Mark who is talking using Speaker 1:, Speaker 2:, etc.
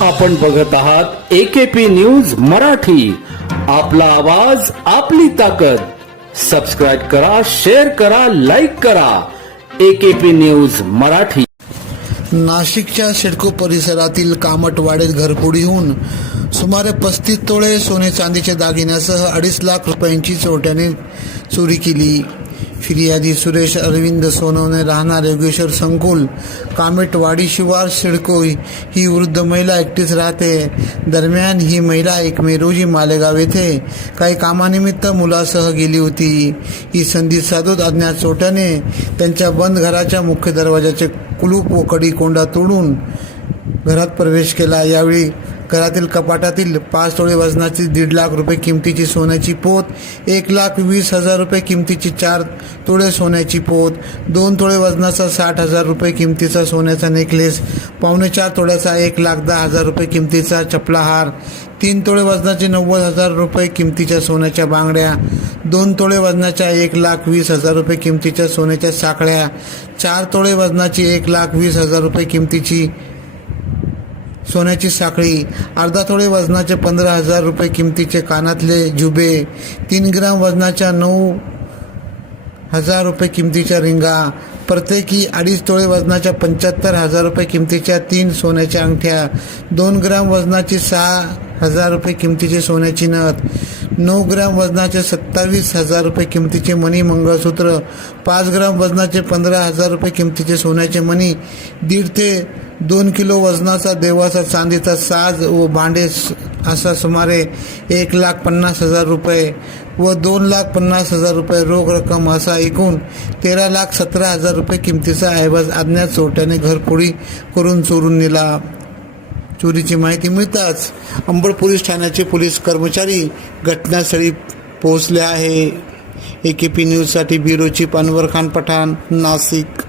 Speaker 1: आपण बघत आहात एकेपी न्यूज मराठी. आपला आवाज आपली ताकद. सबस्क्राईब करा शेअर करा लाईक करा. AKP news Marathi.
Speaker 2: नाशिकच्या सिडको परिसरातील कामटवाडेत घरपुडी होऊन सुमारे पस्तीस तोळे सोने चांदीच्या दागिन्यासह अडीच लाख रुपयांची चोरट्याने चोरी केली. फिर्यादी सुरेश अरविंद सोनवणे राहणार योगेश्वर संकुल कामेटवाडी शिवार शिडकोई ही वृद्ध महिला एकटीच राहते. दरम्यान ही महिला एक मे रोजी मालेगाव येथे काही कामानिमित्त मुलासह गेली होती. ही संधी साधूत अज्ञात चोट्याने त्यांच्या बंद घराच्या मुख्य दरवाजाचे कुलूप व कडी कोंडा तोडून घरात प्रवेश केला. यावेळी घरातील कपाटातील पाच तोळे वजनाची दीड लाख रुपये किमतीची सोन्याची पोत एक लाख वीस हजार रुपये किमतीची चार तोळे सोन्याची पोत दोन तोळे वजनाचा साठ हजार रुपये किमतीचा सोन्याचा नेकलेस पावणे चार तोळ्याचा एक लाख दहा हजार रुपये किमतीचा चपलाहार तीन तोळे वजनाचे नव्वद हजार रुपये किमतीच्या सोन्याच्या बांगड्या दोन तोळे वजनाच्या एक लाख वीस हजार रुपये किमतीच्या सोन्याच्या साखळ्या चार तोळे वजनाची एक लाख वीस हजार रुपये किमतीची सोन्याची साखळी अर्धा तोळे वजनाचे पंधरा हजार रुपये किमतीचे कानातले जुबे तीन ग्राम वजनाच्या नऊ हजार रुपये किमतीच्या रिंगा प्रत्येकी अडीच तोळे वजनाच्या पंच्याहत्तर हजार रुपये किमतीच्या तीन सोन्याच्या अंगठ्या दोन ग्राम वजनाची सहा हजार रुपये किमतीची सोन्याची नथ नऊ ग्राम वजनाचे सत्तावीस हजार रुपये किमतीचे मणी मंगळसूत्र पाच ग्राम वजनाचे पंधरा हजार रुपये किमतीचे सोन्याचे मणी दीड ते दोन किलो वजनाचा देवाचा चांदीचा साज व भांडे असा सुमारे एक लाख पन्नास हजार रुपये व दोन लाख पन्नास हजार रुपये रोख रक्कम असा एकूण तेरा लाख सतरा हजार रुपये किमतीचा ऐवज अज्ञात चोरट्याने घरफोडी करून चोरून नेला. चोरीची माहिती मिळताच अंबड पोलीस ठाण्याचे पोलीस कर्मचारी घटनास्थळी पोहोचले आहे. ए के पी न्यूजसाठी ब्युरोची पानवर अनवर खान पठाण नाशिक.